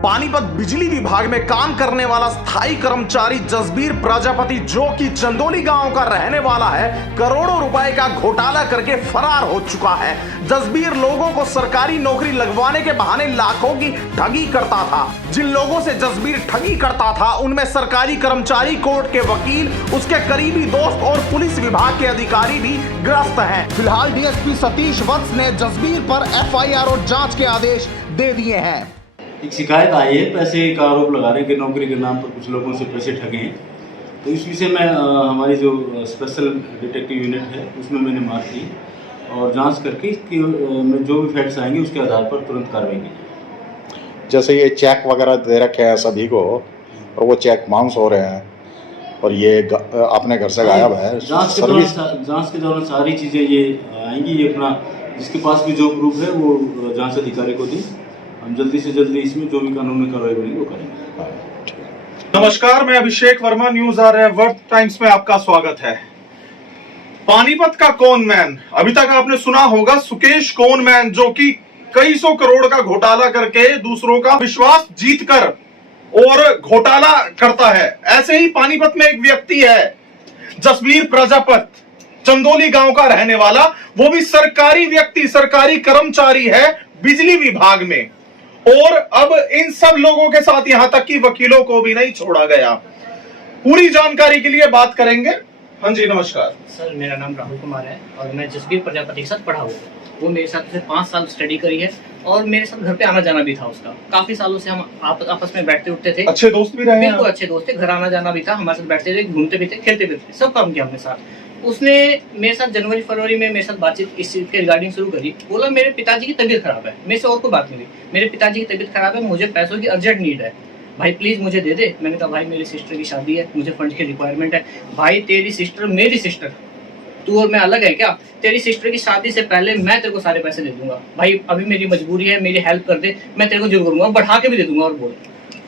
पानीपत बिजली विभाग में काम करने वाला स्थायी कर्मचारी जसबीर प्रजापति, जो कि चंदोली गांव का रहने वाला है, करोड़ों रुपए का घोटाला करके फरार हो चुका है। जसबीर लोगों को सरकारी नौकरी लगवाने के बहाने लाखों की ठगी करता था। जिन लोगों से जसबीर ठगी करता था उनमें सरकारी कर्मचारी, कोर्ट के वकील, उसके करीबी दोस्त और पुलिस विभाग के अधिकारी भी ग्रस्त हैं। फिलहाल डीएसपी सतीश वत्स ने जसबीर पर एफआईआर और जांच के आदेश दे दिए हैं। एक शिकायत आई है, पैसे का आरोप लगा रहे हैं कि नौकरी के नाम पर कुछ लोगों से पैसे ठगे हैं। तो इस विषय में हमारी जो स्पेशल डिटेक्टिव यूनिट है उसमें मैंने मार की और जांच करके में जो भी फैक्ट्स आएंगे उसके आधार पर तुरंत कार्रवाई की। जैसे ये चेक वगैरह दे रखे हैं सभी को और वो चेक बाउंस हो रहे हैं और ये अपने घर से गायब है। जांच के दौरान सारी चीज़ें ये आएंगी। ये अपना जिसके पास भी जो प्रूफ है वो जांच अधिकारी को दें। हम जल्दी से जल्दी इसमें जो भी कानूनी कार्रवाई बनेगी वो करेंगे। नमस्कार, मैं अभिषेक वर्मा, न्यूज आ रहा है वर्ल्ड टाइम्स में आपका स्वागत है। पानीपत का कौन मैन, अभी तक आपने सुना होगा सुकेश कौन मैन, जो कि कई सौ करोड़ का घोटाला करके दूसरों का विश्वास जीतकर और घोटाला करता है। ऐसे ही पानीपत में एक व्यक्ति है जसबीर प्रजापति, चंदोली गांव का रहने वाला, वो भी सरकारी व्यक्ति, सरकारी कर्मचारी है बिजली विभाग में। और अब इन सब लोगों के साथ यहां तक कि वकीलों को भी नहीं छोड़ा गया। पूरी जानकारी के लिए बात करेंगे। हाँ जी, नमस्कार सर, मेरा नाम राहुल कुमार है और मैं जसबीर प्रजापति के साथ पढ़ा हुआ। वो मेरे साथ उसे 5 साल स्टडी करी है और मेरे साथ घर पे आना जाना भी था उसका। काफी सालों से हम आपस में बैठते उठते थे, अच्छे दोस्त भी रहे। बिल्कुल अच्छे दोस्त थे, घर आना जाना भी था, हमारे साथ बैठते थे, घूमते भी थे, खेलते भी थे, सब काम किया हमने साथ। उसने मेरे साथ जनवरी फरवरी में मेरे साथ बातचीत इस चीज के रिगार्डिंग शुरू करी। बोला मेरे पिताजी की तबीयत खराब है। मेरे से और कोई बात नहीं हुई, मेरे पिताजी की तबीयत खराब है, मुझे पैसों की अर्जेंट नीड है, भाई प्लीज मुझे दे दे। मैंने कहा भाई मेरी सिस्टर की शादी है, मुझे फंड की रिक्वायरमेंट है। भाई तेरी सिस्टर मेरी सिस्टर, तू और मैं अलग है क्या? तेरी सिस्टर की शादी से पहले मैं तेरे को सारे पैसे दे दूंगा भाई, अभी मेरी मजबूरी है, मेरी हेल्प कर दे, मैं तेरे को जरूर करूंगा, बढ़ा के भी दे दूंगा। और बोल,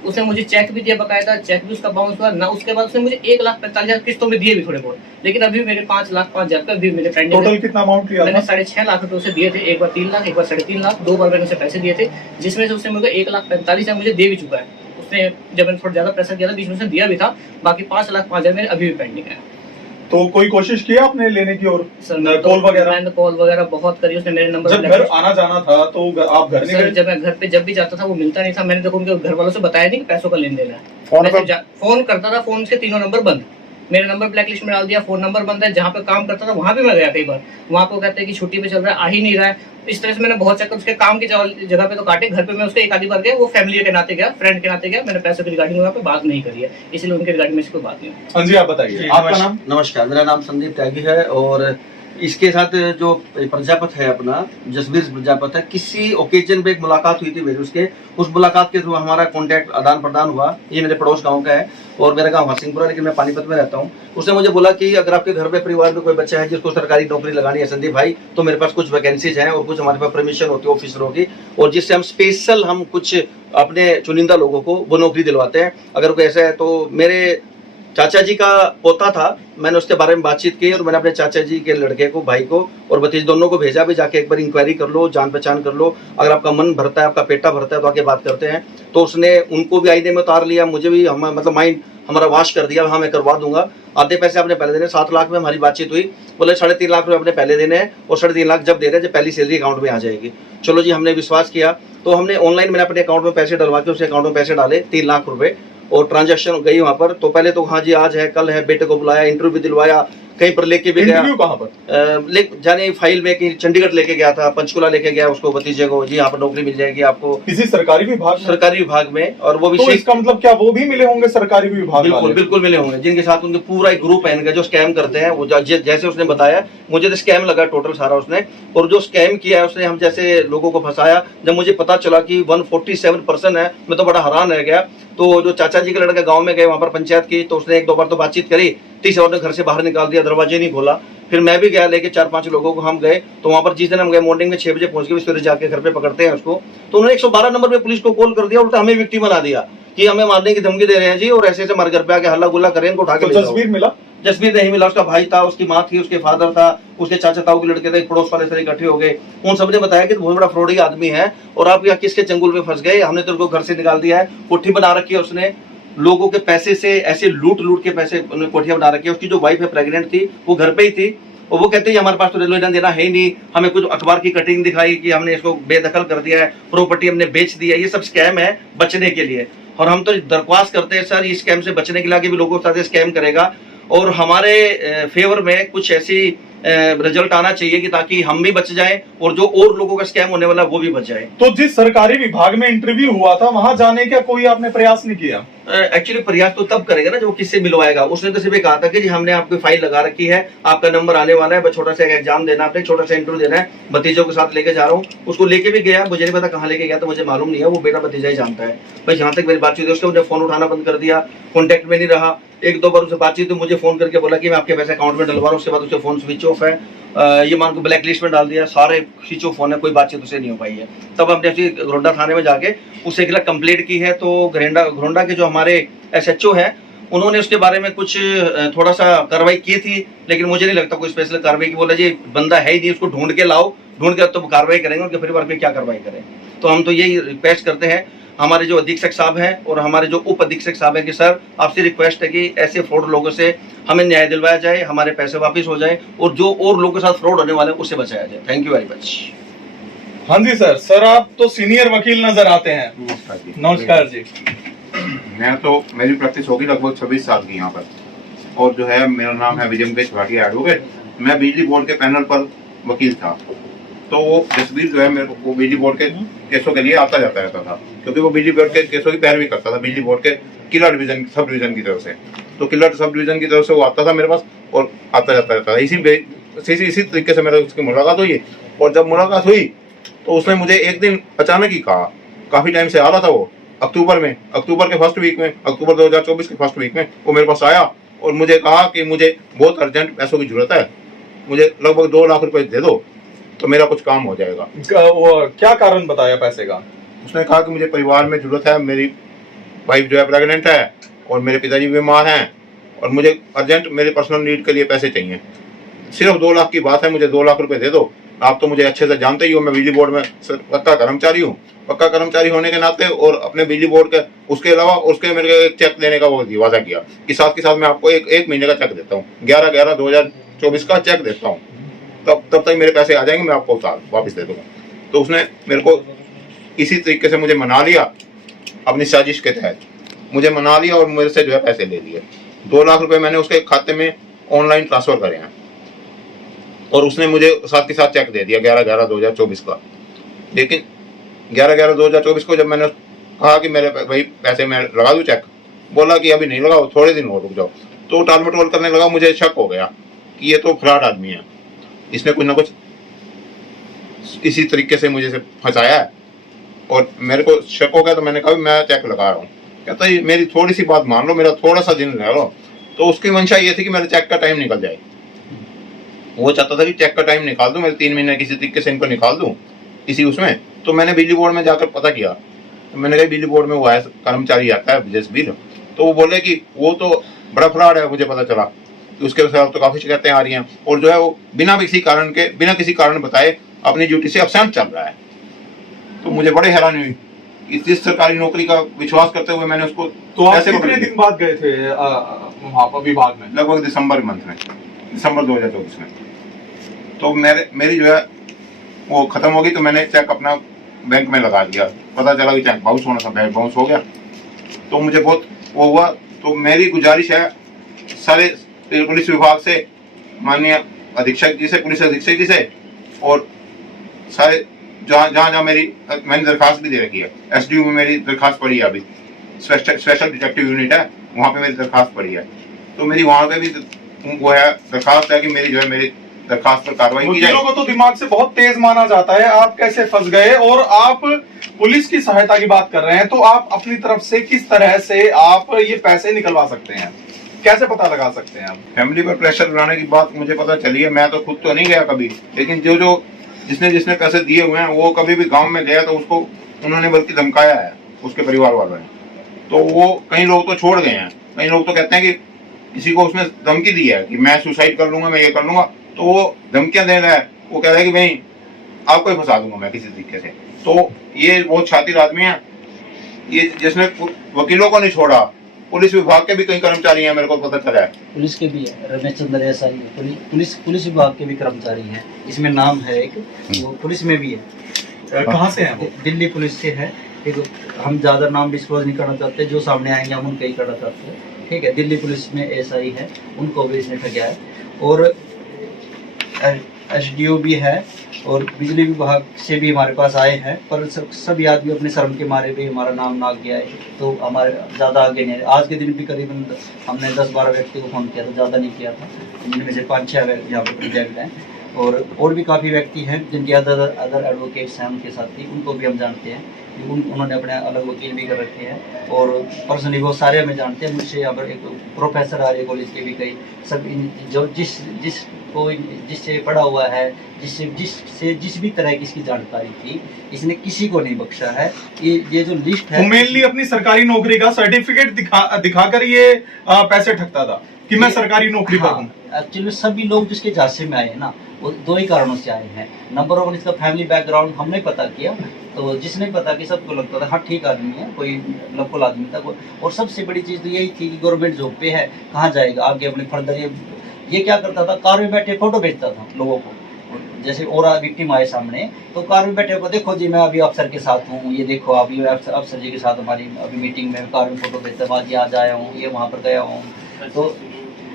उसने मुझे चेक भी दिया बकायदा, चेक भी उसका बाउंस हुआ ना। उसके बाद उसने मुझे 1,45,000 किस्तों में दिए भी थोड़े बहुत, लेकिन अभी मेरे 5,05,000 रुपए अभी मेरे पेंडिंग। टोटल कितना अमाउंट लिया? मैंने 6.5 लाख रुपए उसे दिए थे, एक बार 3 लाख, एक बार 3.5 लाख, 2 बार मैंने उसे पैसे दिए थे, जिसमें से उसने मुझे 1,45,000 मुझे दे भी चुका है। उसने जब मैंने थोड़ा ज्यादा प्रेशर किया था बीच में से दिया भी था, बाकी 5,05,000 मेरे अभी भी पेंडिंग है। तो कोई कोशिश किया आपने लेने की? और सर कॉल वगैरह? मैंने कॉल वगैरह बहुत करी। उसने मेरे नंबर जब घर आना जाना था तो आप घर नहीं गए? जब मैं घर पे जब भी जाता था वो मिलता नहीं था। मैंने देखो उनके घर वालों से बताया नहीं कि पैसों का लेन देन है। फोन करता था, फोन के तीनों नंबर बंद, मेरा नंबर ब्लैक लिस्ट में डाल दिया, फोन नंबर बंद है। जहाँ पे काम करता था वहां पे मैं गया कई बार, वहां पे कहते हैं कि छुट्टी पे चल रहा है, आ ही नहीं रहा है। इस तरह से मैंने बहुत चक्कर उसके काम की जगह पे तो काटे, घर पे मैं उसके एक आधी बार गया, वो फैमिली के नाते गया, फ्रेंड के नाते गया, मैंने पैसों की रिगार्डिंग वहाँ पे बात नहीं करी है, इसलिए उनके रिगार्डिंग में से कोई बात नहीं। हाँ जी, आप बताइए आपका नाम। नमस्कार, मेरा नाम संदीप त्यागी है और इसके साथ जो प्रजापति है अपना जसबीर प्रजापति है, किसी ओकेजन पे एक मुलाकात हुई थी मेरी उसके, उस मुलाकात के थ्रू हमारा कांटेक्ट आदान प्रदान हुआ। ये मेरे पड़ोस गांव का है और मेरा गांव हरसिंहपुरा, लेकिन मैं पानीपत में रहता हूं। उसने मुझे बोला कि अगर आपके घर में परिवार में कोई बच्चा है जिसको सरकारी नौकरी लगानी है संदीप भाई, तो मेरे पास कुछ वैकेंसीज हैं और कुछ हमारे पास परमिशन होती है ऑफिसरों की, और जिससे हम स्पेशल हम कुछ अपने चुनिंदा लोगों को वो नौकरी दिलवाते हैं। अगर कोई ऐसा है तो मेरे चाचा जी का पोता था, मैंने उसके बारे में बातचीत की और मैंने अपने चाचा जी के लड़के को, भाई को और भतीज दोनों को भेजा भी, जाके एक बार इंक्वायरी कर लो, जान पहचान कर लो, अगर आपका मन भरता है, आपका पेटा भरता है तो आके बात करते हैं। तो उसने उनको भी आईने में उतार लिया, मुझे भी मतलब माइंड हमारा वाश कर दिया, हाँ मैं करवा दूंगा। आधे पैसे आपने पहले देने, 7 लाख में हमारी बातचीत हुई। बोले 3.5 लाख रुपये अपने पहले देने हैं और 3.5 लाख जब दे रहे हैं जब पहली सैलरी अकाउंट में आ जाएगी। चलो जी, हमने विश्वास किया तो हमने ऑनलाइन मैंने अपने अकाउंट में पैसे डलवा के उसके अकाउंट में पैसे डाले 3 लाख रुपए और ट्रांजैक्शन गई वहां पर। तो पहले तो हाँ जी आज है कल है, बेटे को बुलाया, इंटरव्यू भी दिलवाया, कहीं पर लेके भी गया। इंटरव्यू कहाँ पर? जाने फाइल में कहीं चंडीगढ़ लेके गया था, पंचकुला लेके गया उसको भतीजे को, जी यहाँ पर नौकरी मिल जाएगी आपको किसी सरकारी विभाग में। और वो भी तो इसका मतलब क्या वो भी मिले होंगे सरकारी विभाग? बिल्कुल बिल्कुल मिले होंगे, जिनके साथ उनके पूरा एक ग्रुप है इनका जो स्कैम करते हैं। वो जैसे उसने बताया मुझे तो स्कैम लगा टोटल सारा उसने, और जो स्कैम किया है उसने हम जैसे लोगों को फंसाया। जब मुझे पता चला कि 147% है, मैं तो बड़ा हैरान रह गया। तो जो चाचा जी के लड़के गांव में गए वहां पर पंचायत की, तो उसने 1-2 बार तो बातचीत करी, तीसरे ने घर से बाहर निकाल दिया, दरवाजे नहीं खोला। फिर मैं भी गया लेके 4-5 लोगों को, हम गए तो वहां पर जिस दिन हम गए मॉर्निंग में 6 बजे पहुंच गए, फिर जाके घर पे पकड़ते हैं उसको। तो उन्होंने 112 नंबर पे पुलिस को कॉल कर दिया, उल्टा हमें विक्टिम बना दिया कि हमें मारने की धमकी दे रहे हैं जी, और ऐसे ऐसे हमारे घर पे आके हल्ला गुल्ला करें, इनको उठा के ले जाओ। तस्वीर मिला? जसबीर नहीं मिला, उसका भाई था, उसकी माँ थी, उसके फादर था, उसके चाचा ताऊ के लड़के थे, पड़ोस वाले सारे इकट्ठे हो गए। उन सबने बताया कि बहुत बड़ा फ्रॉडी आदमी है और आप यहाँ किसके चंगुल में फंस गए, हमने तो उनको घर से निकाल दिया है। कोठी बना रखी है उसने, लोगों के पैसे से ऐसे लूट के पैसे कोठियां बना रखी है। उसकी जो वाइफ है प्रेग्नेंट थी, वो घर पे ही थी और वो कहते हैं हमारे पास तो लेना देना है ही नहीं, हमें कुछ अखबार की कटिंग दिखाई कि हमने इसको बेदखल कर दिया है, प्रॉपर्टी हमने बेच दी है। ये सब स्कैम है बचने के लिए, और हम तो दरख्वास्त करते हैं सर, इस स्कैम से बचने के लिए आगे भी लोगों के साथ स्कैम करेगा और हमारे फेवर में कुछ ऐसी रिजल्ट आना चाहिए कि ताकि हम भी बच जाएं और जो और लोगों का स्कैम होने वाला है वो भी बच जाए। तो जिस सरकारी विभाग में इंटरव्यू हुआ था वहां जाने का कोई आपने प्रयास नहीं किया? एक्चुअली प्रयास तो तब करेगा ना जब वो किससे मिलवाएगा। उसने तो सिर्फ कहा था कि जी हमने आपकी फाइल लगा रखी है, आपका नंबर आने वाला है, बस छोटा सा एग्जाम देना, आपने छोटा सा इंटरव्यू देना है, भतीजों के साथ लेके जा रहा हूँ। उसको लेके भी गया, मुझे नहीं पता कहाँ लेके गया, तो मुझे मालूम नहीं है, वो बेटा भतीजा ही जानता है। भाई जहाँ तक मेरी बातचीत है, उसने फोन उठाना बंद कर दिया, कॉन्टेक्ट में नहीं रहा। एक दो बार उससे बातचीत तो मुझे फोन करके बोला कि मैं आपके पैसे अकाउंट में डलवा रहा हूँ, उसके बाद उसके फोन स्विच ऑफ है, ये मान को ब्लैक लिस्ट में डाल दिया, सारे स्विच ऑफ फोन है, कोई बातचीत उससे नहीं हो पाई है। तब हमने घरोंडा थाने में जाके उससे खिलाफ कंप्लेंट की है। तो घरोंडा के जो हमारे SHO है, उन्होंने उसके बारे में कुछ थोड़ा सा कार्रवाई की थी, लेकिन मुझे नहीं लगता कोई स्पेशल कार्रवाई की। बोला जी बंदा है ही नहीं, उसको ढूंढ के लाओ, ढूंढ के तो कार्रवाई करेंगे, उनके परिवार पे क्या कार्रवाई करें। तो हम तो यही रिक्वेस्ट करते हैं हमारे जो अधीक्षक साहब हैं और हमारे जो उप अधीक्षक साहब हैं कि सर आपसे रिक्वेस्ट है कि ऐसे फ्रॉड लोगों से हमें न्याय दिलवाया जाए, हमारे पैसे वापस हो जाए और जो और लोगों के साथ फ्रॉड होने वाले हैं उससे बचाया जाए। Thank you very much. हाँ जी सर। सर आप तो सीनियर वकील नजर आते हैं। नमस्कार जी। नमस्कार जी। मेरी प्रैक्टिस होगी लगभग 26 साल की यहाँ पर, और जो है मेरा नाम है विजय मुकेश भाटिया एडवोकेट। मैं बिजली बोर्ड के पैनल पर वकील था। तो वो जसबीर जो है मेरे को बिजली बोर्ड के केसों के लिए आता जाता रहता था, क्योंकि वो बिजली बोर्ड के केसों की पैरवी करता था बिजली बोर्ड के किलर डिवीजन सब डिवीजन की तरफ से। तो किलर सब डिवीजन की तरफ से वो आता था मेरे पास और आता जाता रहता था। इसी तरीके से मेरे उसकी मुलाकात हुई। और जब मुलाकात हुई तो उसने मुझे एक दिन अचानक ही कहा, काफ़ी टाइम से आ रहा था वो, अक्टूबर के फर्स्ट वीक में, अक्टूबर 2024 के फर्स्ट वीक में वो मेरे पास आया और मुझे कहा कि मुझे बहुत अर्जेंट पैसों की जरूरत है, मुझे लगभग 2 लाख रुपए दे दो तो मेरा कुछ काम हो जाएगा। वो क्या कारण बताया पैसे का? उसने कहा कि मुझे परिवार में जरूरत है, मेरी वाइफ जो है प्रेग्नेंट है और मेरे पिताजी बीमार हैं और मुझे अर्जेंट मेरे पर्सनल नीड के लिए पैसे चाहिए। सिर्फ 2 लाख की बात है, मुझे 2 लाख रुपए दे दो। आप तो मुझे अच्छे से जानते ही हो, मैं बिजली बोर्ड में पक्का कर्मचारी हूँ। पक्का कर्मचारी होने के नाते और अपने बिजली बोर्ड के उसके अलावा उसके मेरे को एक चेक देने का वो वादा किया कि साथ के साथ मैं आपको एक महीने का चेक देता हूँ, 11/11/2024 का चेक देता हूँ, तब तक मेरे पैसे आ जाएंगे, मैं आपको वापस दे दूंगा। तो उसने मेरे को इसी तरीके से मुझे मना लिया, अपनी साजिश के तहत मुझे मना लिया और मेरे से जो है पैसे ले लिए। 2 लाख रुपए मैंने उसके खाते में ऑनलाइन ट्रांसफर करे हैं और उसने मुझे साथ के साथ चेक दे दिया 11/11/2024 का। लेकिन 11/11/2024 को जब मैंने कहा कि मेरे भाई पैसे मैं लगा दूं चेक, बोला कि अभी नहीं लगाओ, थोड़े दिन और रुक जाओ। तो टाल मटोल करने लगा। मुझे शक हो गया कि ये तो फ्रॉड आदमी है, इसने कुछ ना कुछ इसी तरीके से मुझे फंसाया है। और मेरे को शक हो गया तो मैंने कहा मैं चेक लगा रहा हूँ। कहता है मेरी थोड़ी सी बात मान लो, मेरा थोड़ा सा दिन रह लो। तो उसकी मंशा ये थी कि मेरे चेक का टाइम निकल जाए। वो चाहता था कि चेक का टाइम निकाल दूं, मेरे 3 महीने किसी तरीके से इनको निकाल दूं इसी उसमें। तो मैंने बिजली बोर्ड में जाकर पता किया, तो मैंने कहा बिजली बोर्ड में वो आया कर्मचारी आता है जसबीर, तो वो बोले कि वो तो बड़ा फ्रॉड है। मुझे पता चला कि उसके खिलाफ तो काफ़ी शिकायतें आ रही हैं और जो है वो बिना किसी कारण बताए अपनी ड्यूटी से अब्सेंट चल रहा है। तो मुझे बड़े हैरानी हुई कि इस सरकारी नौकरी का विश्वास करते हुए मैंने उसको तो आप कितने दिन बाद गए थे वहाँ पर विभाग में? लगभग दिसंबर 2024 में। तो मेरी जो है वो खत्म हो गई। तो मैंने चेक अपना बैंक में लगा दिया, पता चला कि चेक बाउंस होना था, बैंक बाउंस हो गया। तो मुझे बहुत वो हुआ। तो मेरी गुजारिश है सारे पुलिस विभाग से, माननीय अधीक्षक जी से, पुलिस अधीक्षक जी से, और सारे जहाँ मैंने दरखास्त भी दे रखी है। SDU में मेरी दरखास्त पड़ी है, अभी स्पेशल डिटेक्टिव यूनिट है, वहाँ पे मेरी दरखास्त पड़ी है। तो मेरी वहाँ पे भी वो है दरखास्त है कि मेरी जो है मेरी दरखास्त पर कार्रवाई की जाए। वकीलों को तो दिमाग से बहुत तेज माना जाता है, आप कैसे फंस गए? और आप पुलिस की सहायता की बात कर रहे हैं, तो आप अपनी तरफ से किस तरह से आप ये पैसे निकलवा सकते हैं, कैसे पता लगा सकते हैं आप? फैमिली पर प्रेशर बनाने की बात मुझे पता चली है। मैं तो खुद तो नहीं गया कभी, लेकिन जो जिसने पैसे दिए हुए हैं वो कभी भी गांव में गया तो उसको उन्होंने बल्कि धमकाया है, उसके परिवार वालों ने। तो वो कई लोग तो छोड़ गए हैं, कई लोग तो कहते हैं कि किसी को उसने धमकी दी है कि मैं सुसाइड कर लूंगा, मैं ये कर लूंगा, तो वो धमकियां दे रहा है, वो कह रहा है कि भाई आपको ही फंसा दूंगा मैं किसी तरीके से। तो ये बहुत शातिर आदमी है, ये जिसने वकीलों को नहीं छोड़ा, पुलिस विभाग के भी कई कर्मचारी हैं, मेरे को पता चला है। पुलिस के भी है, रमेश चंद्र एसआई पुलिस विभाग के भी कर्मचारी हैं, इसमें नाम है एक, वो पुलिस में भी है। कहाँ से हैं वो? दिल्ली पुलिस से है। ठीक, हम ज़्यादा नाम डिस्क्लोज नहीं करना चाहते, जो सामने आएंगे हम उनका ही करना चाहते हैं। ठीक है, दिल्ली पुलिस में एसआई है, उनको भी इसने ठगया है। और एसडीओ भी है, और बिजली विभाग से भी हमारे पास आए हैं, पर सभी आदमी अपने शर्म के मारे भी हमारा नाम ना गया है, तो हमारे ज़्यादा आगे नहीं है। आज के दिन भी करीबन हमने 10-12 व्यक्ति को फ़ोन किया था, ज़्यादा नहीं किया था, इनमें से 5-6 व्यक्ति यहाँ पर प्रोजेक्ट हैं, और भी काफ़ी व्यक्ति हैं जिनके अदर एडवोकेट्स हैं उनके साथी, उनको भी हम जानते हैं। उन्होंने अपने अलग वकील भी कर रखे हैं, और पर्सनली वो सारे हमें जानते हैं। मुझसे यहाँ पर एक प्रोफेसर आ रहे कॉलेज के भी कई, सब जो जिससे पढ़ा हुआ है, जिस भी तरह की इसकी जानकारी थी, इसने किसी को नहीं बख्शा है। ये जो लिस्ट है, मेनली अपनी सरकारी नौकरी का सर्टिफिकेट दिखाकर ये पैसे ठगता था कि मैं सरकारी नौकरी पर हूँ। एक्चुअली सभी लोग जिसके झांसे में आए हैं ना, वो 2 ही कारणों से आए हैं। नंबर 1, इसका फैमिली बैकग्राउंड हमने पता किया, तो जिसने पता कि सबको लगता था हाँ ठीक आदमी है, कोई लोकल आदमी था। और सबसे बड़ी चीज़ तो यही थी कि गवर्नमेंट जॉब पे है, कहाँ जाएगा आगे अपने फर्दर। ये क्या करता था, कार में बैठे फोटो भेजता था लोगों को। जैसे और विक्टिम आए सामने, तो कार में बैठे को, देखो जी मैं अभी अफसर के साथ हूँ, ये देखो अभी अफसर जी के साथ हमारी अभी मीटिंग में, कार में फोटो भेजता था, आज आज आया हूँ, ये वहाँ पर गया हूँ। तो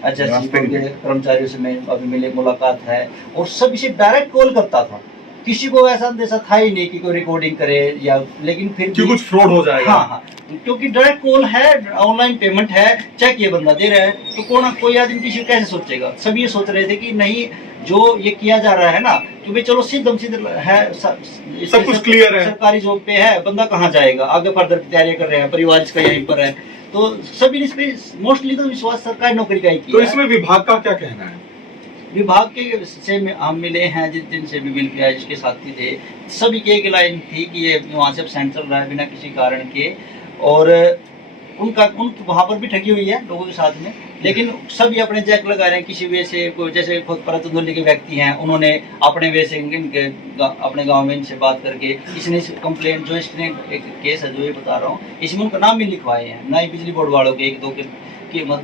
अच्छा कर्मचारियों से मैं अभी मिले, मुलाकात है, और सभी से डायरेक्ट कॉल करता था। किसी को ऐसा अंदेशा था ही नहीं कि कोई रिकॉर्डिंग करे या, लेकिन फिर कि कुछ फ्रॉड हो जाएगा। हाँ, क्योंकि डायरेक्ट कॉल है, ऑनलाइन पेमेंट है, चेक ये बंदा दे रहा है, तो कोई आदमी किसी को कैसे सोचेगा। सभी ये सोच रहे थे कि नहीं, जो ये किया जा रहा है ना, कि भाई चलो सीधम है, सब कुछ क्लियर है, सरकारी जॉब पे है, बंदा कहाँ जाएगा, आगे फर्दर की तैयारी कर रहे हैं, परिवार इसका यहीं पर है, तो सभी इस पे मोस्टली तो विश्वास सरकारी नौकरी का ही किया। तो इसमें विभाग का क्या कहना है? विभाग के से हम मिले हैं, जिनसे भी मिल गया, जिसके साथी थे, सभी की एक लाइन थी कि ये वहाँ से एबसेंट चल रहा है बिना किसी कारण के, और उन वहाँ पर भी ठगी हुई है लोगों के साथ में, लेकिन सभी अपने जैक लगा रहे हैं किसी वे से। कोई जैसे खुद परतुल्य के व्यक्ति हैं, उन्होंने अपने वे से इनके अपने गांव में इनसे बात करके, इसने कंप्लेंट जो इसने एक केस है जो ये बता रहा हूँ, इसमें उनका नाम भी लिखवाए हैं, ना ही बिजली बोर्ड वालों के 1-2 के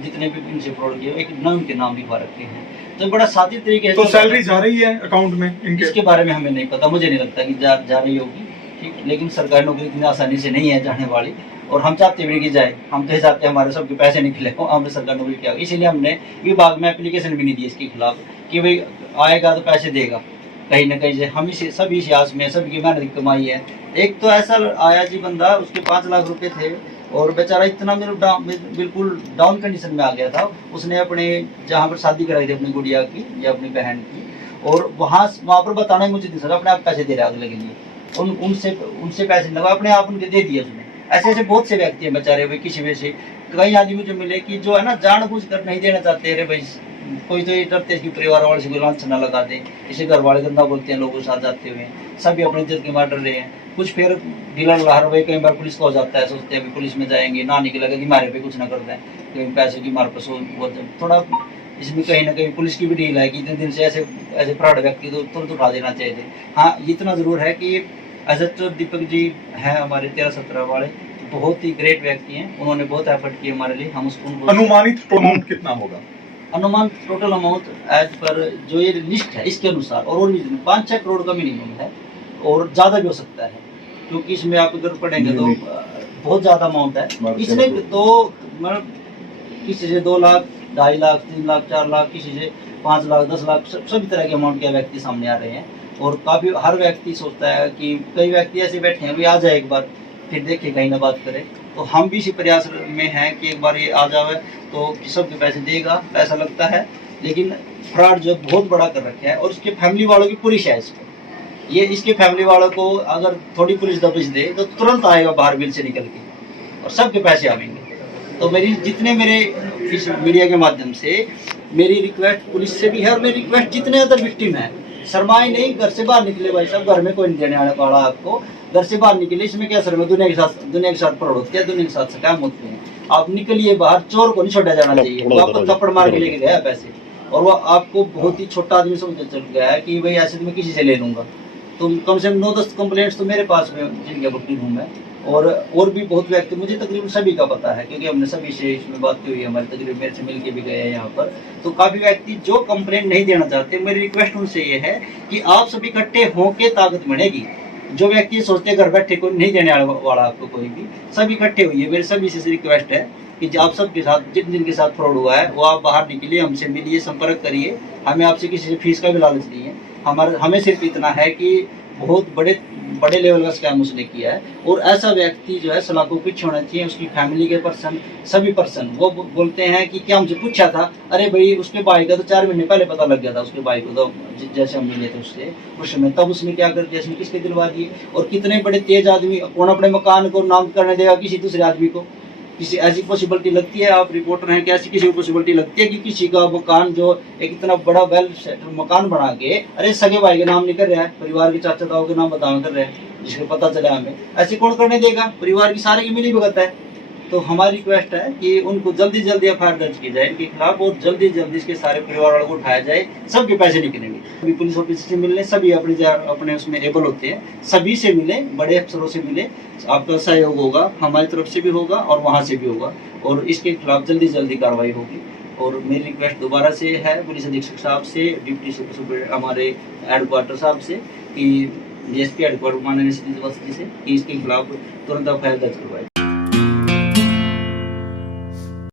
जितने भी इनसे फ्रॉड किए, एक नाम के नाम लिखवा रखे हैं। तो बड़ा साथी तरीके से। तो सैलरी जा रही है अकाउंट में इनके? इसके बारे में हमें नहीं पता, मुझे नहीं लगता कि जा रही होगी, ठीक, लेकिन सरकारी नौकरी इतनी आसानी से नहीं है जाने वाली, और हम चाहते भी कि जाए। हम तो चाहते हैं हमारे सबके पैसे निकले, हमने सरकारी नौकरी किया, इसीलिए हमने विभाग में एप्लीकेशन भी नहीं दी इसके खिलाफ कि भाई आएगा तो पैसे देगा कहीं ना कहीं से। हम इसे सभी इस आस में, सबकी मेहनत की कमाई है। एक तो ऐसा आया जी बंदा, उसके 5 लाख रुपए थे, और बेचारा इतना बिल्कुल डाउन कंडीशन में आ गया था। उसने अपने जहाँ पर शादी कराई थी अपनी गुड़िया की या अपनी बहन की, और वहाँ पर बताना ही मुझे नहीं सका, अपने आप पैसे दे रहा है अगले के लिए, उनसे पैसे लगा, अपने आप उनके दे दिए उसने। ऐसे बहुत से व्यक्ति हैं बेचारे भाई, किसी वजह से कई आदमी मुझे मिले कि जो है ना जानबूझ कर नहीं देना चाहते। अरे भाई कोई तो ये डरते कि परिवार वाले से कोई लांछना लगा दे, इसे घर वाले गंदा बोलते हैं लोगों के साथ जाते हुए, सभी अपनी इज्जत के मार डर रहे हैं। कुछ फिर ढीला हर भाई कई बार पुलिस को हो जाता है, सोचते हैं पुलिस में जाएंगे ना निकलेगा कि मारे पे कुछ ना कर दें, कहीं पैसे की मार पर थोड़ा इसमें कहीं ना कहीं पुलिस की भी डील है कि इतने दिन से ऐसे फ्रॉड व्यक्ति तो तुरंत उठा देना चाहिए थे। हाँ, इतना जरूर है कि एसएचओ दीपक जी हैं हमारे 13-17 वाले, बहुत ही ग्रेट व्यक्ति हैं, उन्होंने बहुत एफर्ट किए हमारे लिए। हम उसको अनुमानित अमाउंट कितना होगा? अनुमान टोटल अमाउंट एज पर जो ये लिस्ट है इसके अनुसार, और भी 5-6 करोड़ का मिनिमम है, और ज़्यादा भी हो सकता है, क्योंकि इसमें आप अगर पढ़ेंगे तो बहुत ज़्यादा अमाउंट है। इसने तो मतलब किसी से 2 लाख, 2.5 लाख, 3 लाख, 4 लाख, किसी से 5 लाख, 10 लाख, सभी तरह के अमाउंट के व्यक्ति सामने आ रहे हैं। और काफ़ी हर व्यक्ति सोचता है कि कई व्यक्ति ऐसे बैठे हैं, भी आ जाए एक बार फिर देखे कहीं ना बात करें। तो हम भी इसी प्रयास में हैं कि एक बार ये आ जाए तो सबके पैसे देगा, ऐसा लगता है। लेकिन फ्रॉड जो बहुत बड़ा कर रखा है, और इसके फैमिली वालों की पूरी शायद ये इसके फैमिली वालों को अगर थोड़ी पुलिस दबिश दे तो तुरंत आएगा बाहर बिल से निकल के, और सबके पैसे आवेंगे। तो जितने मेरे इस मीडिया के माध्यम से मेरी रिक्वेस्ट पुलिस से भी है, और मेरी रिक्वेस्ट जितने अदर विक्टिम है, शर्माए नहीं, घर से बाहर निकले भाई साहब, घर में कोई नहीं देने वाला आपको, घर से बाहर निकले। इसमें क्या सर में दुनिया के साथ फ्रॉड होती है, दुनिया के साथ स्कैम होते हैं। आप निकलिए बाहर, चोर को नहीं छोड़ा जाना चाहिए। वो आपको थप्पड़ मार के लेके गया पैसे, और वो आपको बहुत ही छोटा आदमी समझ चल गया है कि भाई ऐसे तो मैं किसी से ले लूंगा। तो कम से कम 9-10 कंप्लेंट्स तो मेरे पास में जिनके बुकिंग रूम है, और भी बहुत व्यक्ति, मुझे तकरीबन सभी का पता है क्योंकि हमने सभी से इसमें बात की हुई है, हमारे तकरीबन मेरे से मिलके भी गए हैं यहाँ पर। तो काफ़ी व्यक्ति जो कंप्लेंट नहीं देना चाहते, मेरी रिक्वेस्ट उनसे ये है कि आप सभी इकट्ठे होके ताकत बढ़ेगी। जो व्यक्ति सोचते घर बैठे कोई नहीं देने वाला आपको कोई भी, सभी इकट्ठे हुई है। मेरी सभी से रिक्वेस्ट है कि आप सबके साथ जिनके साथ फ्रॉड हुआ है वो आप बाहर निकलिए, हमसे मिलिए, संपर्क करिए। हमें आपसे किसी से फीस का भी लालच नहीं है, हमें सिर्फ इतना है कि बहुत बड़े लेवल का स्कैम उसने किया है। और ऐसा व्यक्ति जो है सलाखों पीछे होना चाहिए, उसकी फैमिली के पर्सन, सभी पर्सन। वो बोलते हैं कि क्या हमसे पूछा था, अरे भाई उसके भाई का तो 4 महीने पहले पता लग गया था उसके भाई को, तो जैसे हम मिले थे उससे उस समय, तब उसने क्या कर दिया, इसमें किसके दिलवा दिए। और कितने बड़े तेज आदमी, कौन अपने मकान को नाम करने देगा किसी दूसरे आदमी को। किसी ऐसी पॉसिबिलिटी लगती है, आप रिपोर्टर हैं, कैसी किसी को पॉसिबिलिटी लगती है कि किसी का मकान जो एक इतना बड़ा वेल सेटल मकान बना के, अरे सगे भाई के नाम नहीं कर रहा है, परिवार के चाचा ताऊ के नाम बतावा कर रहे हैं, जिसको पता चला हमें, ऐसे कौन करने देगा। परिवार की सारे की मिली भगत है। तो हमारी रिक्वेस्ट है कि उनको जल्दी जल्दी एफआईआर दर्ज की जाए इनके खिलाफ, और जल्दी जल्दी इसके सारे परिवार वालों को उठाया जाए। सबके पैसे निकलेंगे। अभी पुलिस ऑफिसर से मिलने, सभी अपने उसमें एबल होते हैं, सभी से मिले, बड़े अफसरों से मिले, आपका सहयोग होगा, हमारी तरफ से भी होगा और वहाँ से भी होगा, और इसके खिलाफ जल्दी जल्दी कार्रवाई होगी। और मेरी रिक्वेस्ट दोबारा से है पुलिस अधीक्षक साहब से, डिप्टी सुपर हमारे हेडक्वार्टर साहब से, कि DSP हेडक्वार्टर माननीय श्री अवस्थी से, कि इसके खिलाफ तुरंत एफआईआर दर्ज करवाए।